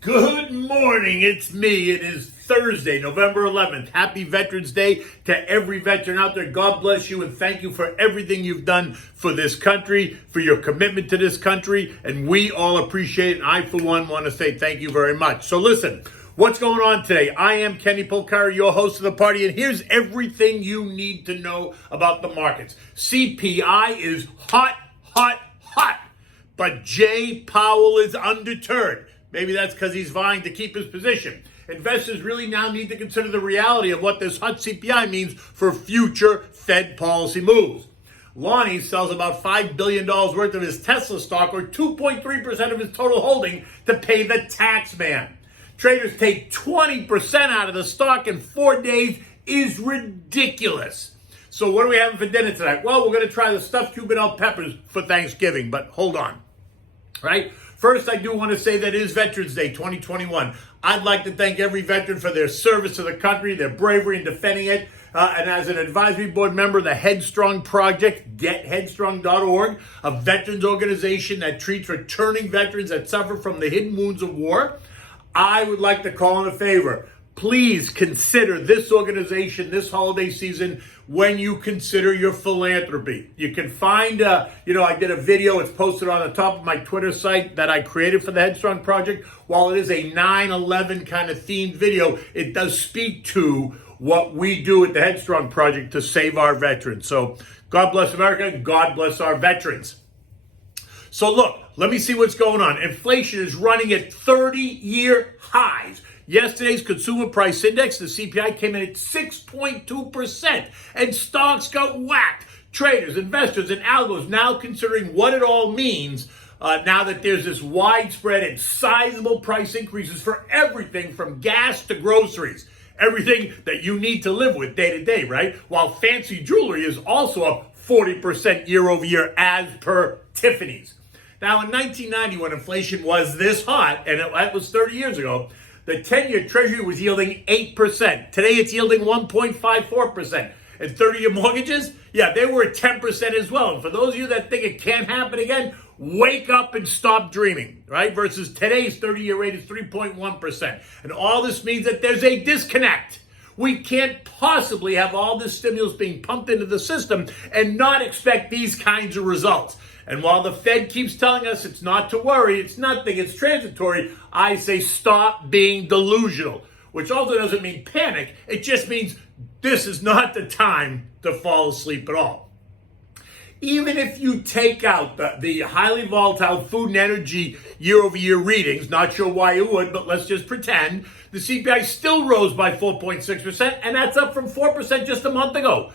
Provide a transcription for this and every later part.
Good morning. It's me. It is Thursday, November 11th. Happy Veterans Day to every veteran out there. God bless you and thank you for everything you've done for this country, for your commitment to this country. And we all appreciate it. And I, for one, want to say thank you very much. So listen, what's going on today? I am Kenny Polcari, your host of the party. And here's everything you need to know about the markets. CPI is hot, hot, hot. But Jay Powell is undeterred. Maybe that's because he's vying to keep his position. Investors really now need to consider the reality of what this hot CPI means for future Fed policy moves. Lonnie sells about $5 billion worth of his Tesla stock, or 2.3% of his total holding, to pay the tax man. Traders take 20% out of the stock in 4 days is ridiculous. So what are we having for dinner tonight? Well, we're going to try the stuffed Cuban bell peppers for Thanksgiving, but hold on. Right? First, I do want to say that it is Veterans Day 2021. I'd like to thank every veteran for their service to the country, their bravery in defending it. And as an advisory board member of the Headstrong Project, getheadstrong.org, a veterans organization that treats returning veterans that suffer from the hidden wounds of war, I would like to call in a favor. Please consider this organization this holiday season when you consider your philanthropy. You can find, I did a video. It's posted on the top of my Twitter site that I created for the Headstrong Project. While it is a 9/11 kind of themed video, it does speak to what we do at the Headstrong Project to save our veterans. So God bless America. God bless our veterans. So look, let me see what's going on. Inflation is running at 30-year highs. Yesterday's consumer price index, the CPI, came in at 6.2%, and stocks got whacked. Traders, investors, and algos now considering what it all means now that there's this widespread and sizable price increases for everything from gas to groceries. Everything that you need to live with day to day, right? While fancy jewelry is also up 40% year over year as per Tiffany's. Now, in 1990, when inflation was this hot, and that was 30 years ago, the 10-year Treasury was yielding 8%. Today, it's yielding 1.54%. And 30-year mortgages, they were at 10% as well. And for those of you that think it can't happen again, wake up and stop dreaming, right? Versus today's 30-year rate is 3.1%. And all this means that there's a disconnect. We can't possibly have all this stimulus being pumped into the system and not expect these kinds of results. And while the Fed keeps telling us it's not to worry, it's nothing, it's transitory, I say stop being delusional, which also doesn't mean panic. It just means this is not the time to fall asleep at all. Even if you take out the highly volatile food and energy year-over-year readings, not sure why you would, but let's just pretend, the CPI still rose by 4.6%, and that's up from 4% just a month ago.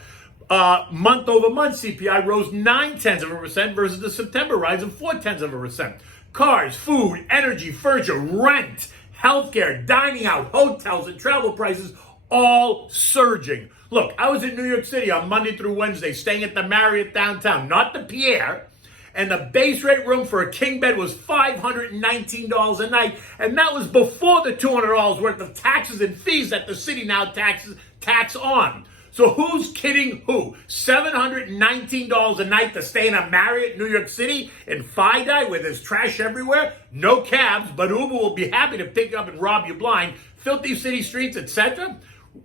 Month over month, CPI rose 0.9% versus the September rise of 0.4%. Cars, food, energy, furniture, rent, healthcare, dining out, hotels, and travel prices all surging. Look, I was in New York City on Monday through Wednesday, staying at the Marriott downtown, not the Pierre, and the base rate room for a king bed was $519 a night, and that was before the $200 worth of taxes and fees that the city now tax on. So who's kidding who? $719 a night to stay in a Marriott New York City in FiDi where there's trash everywhere? No cabs, but Uber will be happy to pick you up and rob you blind. Filthy city streets, etc.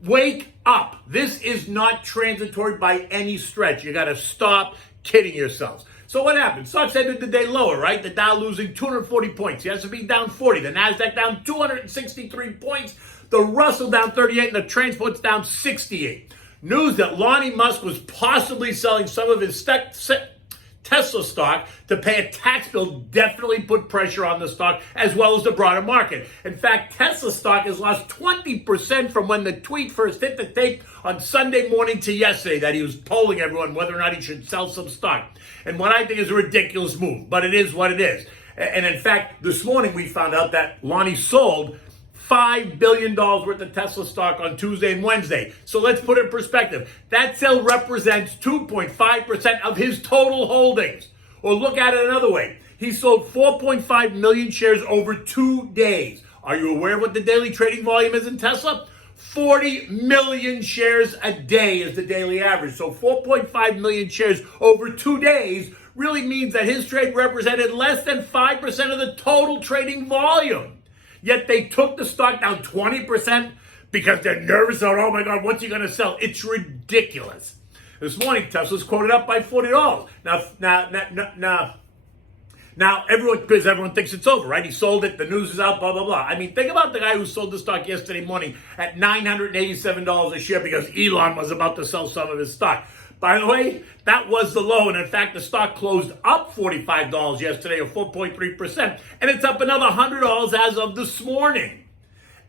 Wake up. This is not transitory by any stretch. You got to stop kidding yourselves. So what happened? Stocks ended the day lower, right? The Dow losing 240 points. The S&P down 40. The NASDAQ down 263 points. The Russell down 38 and the transports down 68. News that Lonnie Musk was possibly selling some of his Tesla stock to pay a tax bill definitely put pressure on the stock as well as the broader market. In fact, Tesla stock has lost 20% from when the tweet first hit the tape on Sunday morning to yesterday that he was polling everyone whether or not he should sell some stock. And what I think is a ridiculous move, but it is what it is. And in fact, this morning we found out that Lonnie sold $5 billion worth of Tesla stock on Tuesday and Wednesday. So let's put it in perspective. That sale represents 2.5% of his total holdings. Or look at it another way. He sold 4.5 million shares over 2 days. Are you aware of what the daily trading volume is in Tesla? 40 million shares a day is the daily average. So 4.5 million shares over 2 days really means that his trade represented less than 5% of the total trading volume. Yet they took the stock down 20% because they're nervous about, oh my God, what's he going to sell? It's ridiculous. This morning, Tesla's quoted up by $40. Now, everyone thinks it's over, right? He sold it, the news is out, blah, blah, blah. I mean, think about the guy who sold the stock yesterday morning at $987 a share because Elon was about to sell some of his stock. By the way, that was the low, and in fact, the stock closed up $45 yesterday, or 4.3%, and it's up another $100 as of this morning.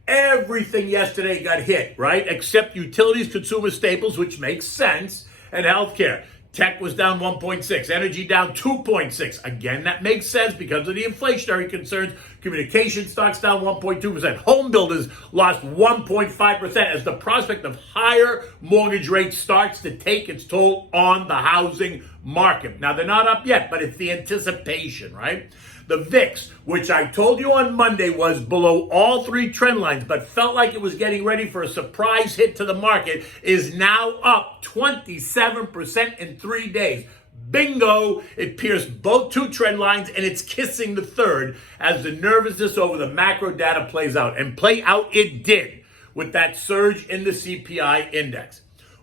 Everything yesterday got hit, right? Except utilities, consumer staples, which makes sense, and healthcare. Tech was down 1.6, energy down 2.6. Again, that makes sense because of the inflationary concerns. Communication stocks down 1.2%. Home builders lost 1.5% as the prospect of higher mortgage rates starts to take its toll on the housing market. Now, they're not up yet, but it's the anticipation, right? The VIX, which I told you on Monday was below all three trend lines, but felt like it was getting ready for a surprise hit to the market, is now up 27% in 3 days. Bingo! It pierced both two trend lines and it's kissing the third as the nervousness over the macro data plays out. And play out it did with that surge in the CPI index.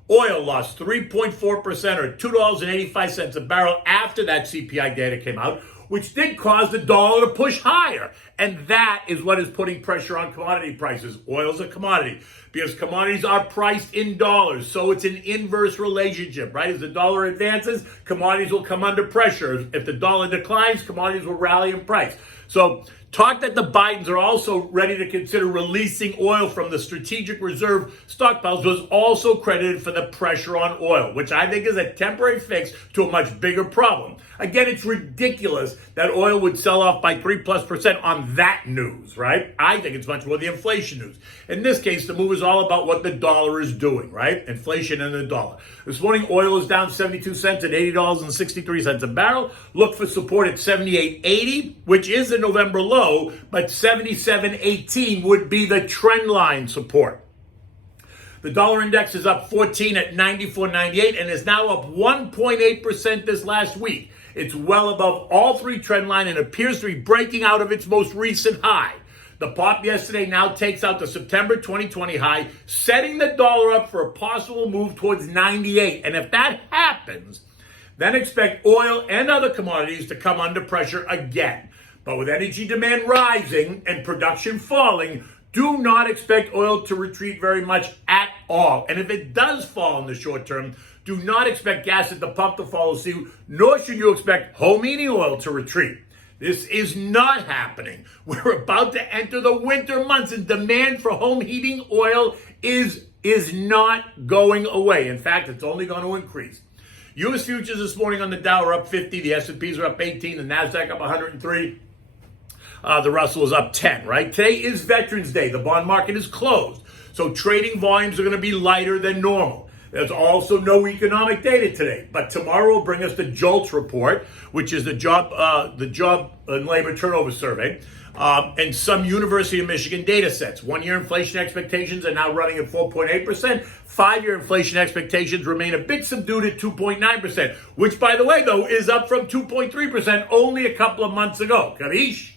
Oil lost 3.4% or $2.85 a barrel after that CPI data came out, which did cause the dollar to push higher. And that is what is putting pressure on commodity prices. Oil's a commodity because commodities are priced in dollars. So it's an inverse relationship, right? As the dollar advances, commodities will come under pressure. If the dollar declines, commodities will rally in price. So talk that the Bidens are also ready to consider releasing oil from the strategic reserve stockpiles was also credited for the pressure on oil, which I think is a temporary fix to a much bigger problem. Again, it's ridiculous that oil would sell off by 3+% on that news, right? I think it's much more the inflation news. In this case, the move is all about what the dollar is doing, right? Inflation and the dollar. This morning, oil is down 72 cents at $80.63 a barrel. Look for support at 78.80, which is a November low, but 77.18 would be the trend line support. The dollar index is up 14 at 94.98 and is now up 1.8% this last week. It's well above all three trend line and appears to be breaking out of its most recent high. The pop yesterday now takes out the September 2020 high, setting the dollar up for a possible move towards 98. And if that happens, then expect oil and other commodities to come under pressure again. But with energy demand rising and production falling, do not expect oil to retreat very much at all. And if it does fall in the short term, do not expect gas at the pump to follow suit, nor should you expect home heating oil to retreat. This is not happening. We're about to enter the winter months and demand for home heating oil is not going away. In fact, it's only going to increase. U.S. futures this morning on the Dow are up 50, the S&Ps are up 18, the NASDAQ up 103. The Russell is up 10, right? Today is Veterans Day. The bond market is closed. So trading volumes are going to be lighter than normal. There's also no economic data today. But tomorrow will bring us the JOLTS report, which is the job and labor turnover survey, and some University of Michigan data sets. 1 year inflation expectations are now running at 4.8%. 5 year inflation expectations remain a bit subdued at 2.9%, which, by the way, though, is up from 2.3% only a couple of months ago. Kavish?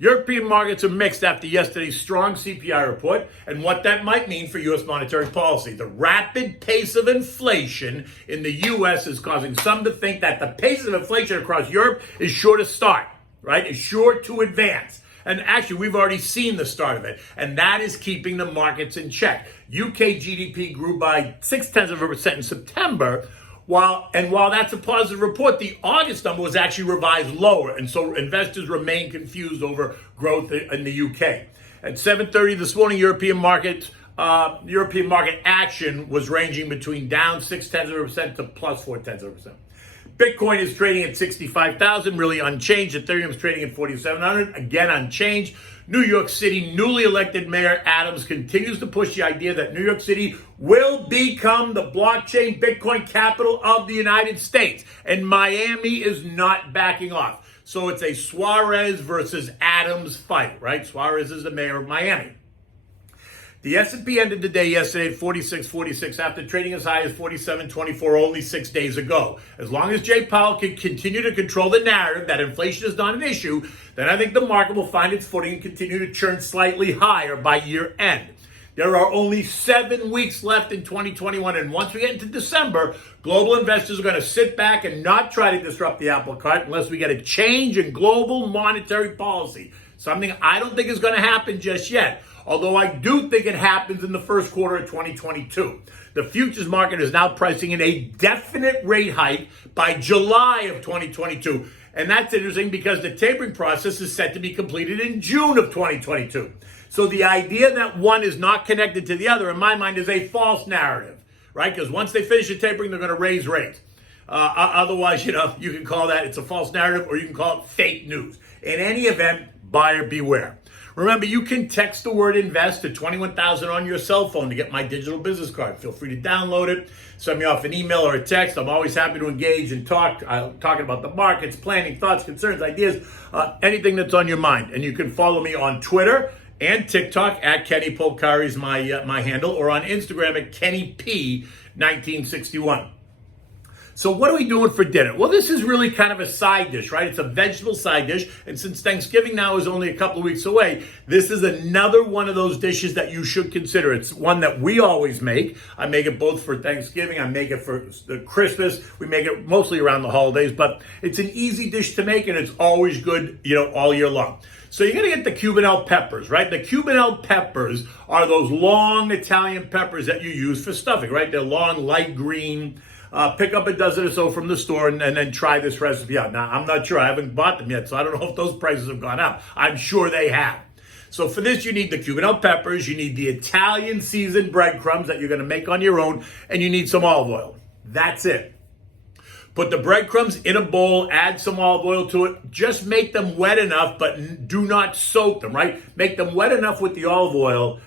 European markets are mixed after yesterday's strong CPI report and what that might mean for U.S. monetary policy. The rapid pace of inflation in the U.S. is causing some to think that the pace of inflation across Europe is sure to start, right? Is sure to advance. And actually, we've already seen the start of it, and that is keeping the markets in check. UK GDP grew by 0.6% in September, While that's a positive report, the August number was actually revised lower, and so investors remain confused over growth in the UK. At 7:30 this morning, European market action was ranging between down 0.6% to plus 0.4%. Bitcoin is trading at 65,000, really unchanged. Ethereum is trading at 4,700, again unchanged. New York City newly elected Mayor Adams continues to push the idea that New York City will become the blockchain Bitcoin capital of the United States. And Miami is not backing off. So it's a Suarez versus Adams fight, right? Suarez is the mayor of Miami. The S&P ended the day yesterday at 46.46 after trading as high as 47.24 only 6 days ago. As long as Jay Powell can continue to control the narrative that inflation is not an issue, then I think the market will find its footing and continue to churn slightly higher by year end. There are only 7 weeks left in 2021, and once we get into December, global investors are going to sit back and not try to disrupt the apple cart unless we get a change in global monetary policy. Something I don't think is going to happen just yet, although I do think it happens in the first quarter of 2022. The futures market is now pricing in a definite rate hike by July of 2022. And that's interesting because the tapering process is set to be completed in June of 2022. So the idea that one is not connected to the other, in my mind, is a false narrative, right? Because once they finish the tapering, they're going to raise rates. Otherwise, you can call that it's a false narrative, or you can call it fake news. In any event, buyer beware. Remember, you can text the word invest to 21,000 on your cell phone to get my digital business card. Feel free to download it, send me off an email or a text. I'm always happy to engage and talk, talking about the markets, planning, thoughts, concerns, ideas, anything that's on your mind. And you can follow me on Twitter and TikTok at Kenny Polcari is my handle, or on Instagram at KennyP1961. So what are we doing for dinner? Well, this is really kind of a side dish, right? It's a vegetable side dish. And since Thanksgiving now is only a couple of weeks away, this is another one of those dishes that you should consider. It's one that we always make. I make it both for Thanksgiving. I make it for Christmas. We make it mostly around the holidays, but it's an easy dish to make, and it's always good, all year long. So you're going to get the Cubanelle peppers, right? The Cubanelle peppers are those long Italian peppers that you use for stuffing, right? They're long, light green. Pick up a dozen or so from the store and then try this recipe out. Now, I'm not sure. I haven't bought them yet, so I don't know if those prices have gone up. I'm sure they have. So for this, you need the Cubanelle peppers. You need the Italian seasoned breadcrumbs that you're going to make on your own, and you need some olive oil. That's it. Put the breadcrumbs in a bowl, add some olive oil to it. Just make them wet enough, but do not soak them, right? Make them wet enough with the olive oil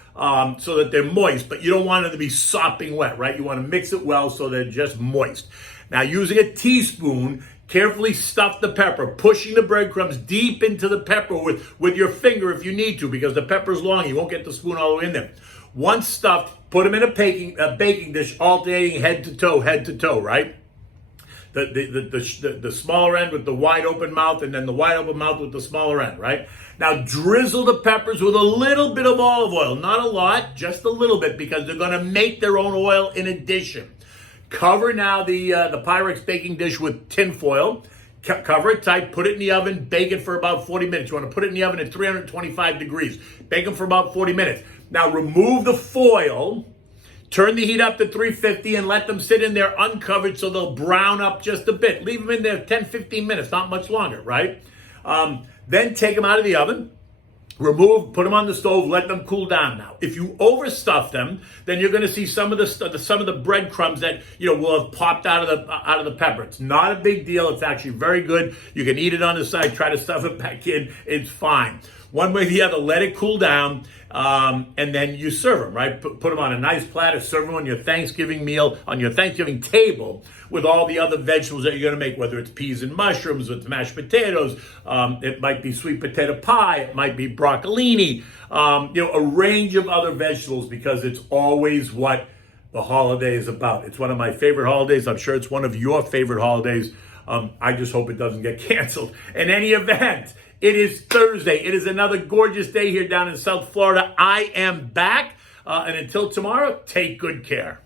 so that they're moist, but you don't want them to be sopping wet, right? You want to mix it well so they're just moist. Now, using a teaspoon, carefully stuff the pepper, pushing the breadcrumbs deep into the pepper with your finger if you need to, because the pepper is long. You won't get the spoon all the way in there. Once stuffed, put them in a baking dish, alternating head to toe, right? The smaller end with the wide open mouth, and then the wide open mouth with the smaller end, right? Now drizzle the peppers with a little bit of olive oil, not a lot, just a little bit, because they're going to make their own oil in addition. Cover now the Pyrex baking dish with tin foil. Cover it tight, put it in the oven, bake it for about 40 minutes. You want to put it in the oven at 325 degrees. Bake them for about 40 minutes. Now remove the foil. Turn the heat up to 350 and let them sit in there uncovered so they'll brown up just a bit. Leave them in there 10, 15 minutes, not much longer, right? Then take them out of the oven, put them on the stove, let them cool down. Now, if you overstuff them, then you're going to see some of the breadcrumbs that will have popped out of the pepper. It's not a big deal. It's actually very good. You can eat it on the side. Try to stuff it back in. It's fine. One way or the other, let it cool down, and then you serve them, right? Put them on a nice platter, serve them on your Thanksgiving meal, on your Thanksgiving table, with all the other vegetables that you're going to make, whether it's peas and mushrooms, it's mashed potatoes, it might be sweet potato pie, it might be broccolini, a range of other vegetables, because it's always what the holiday is about. It's one of my favorite holidays. I'm sure it's one of your favorite holidays. I just hope it doesn't get canceled. In any event, it is Thursday. It is another gorgeous day here down in South Florida. I am back. And until tomorrow, take good care.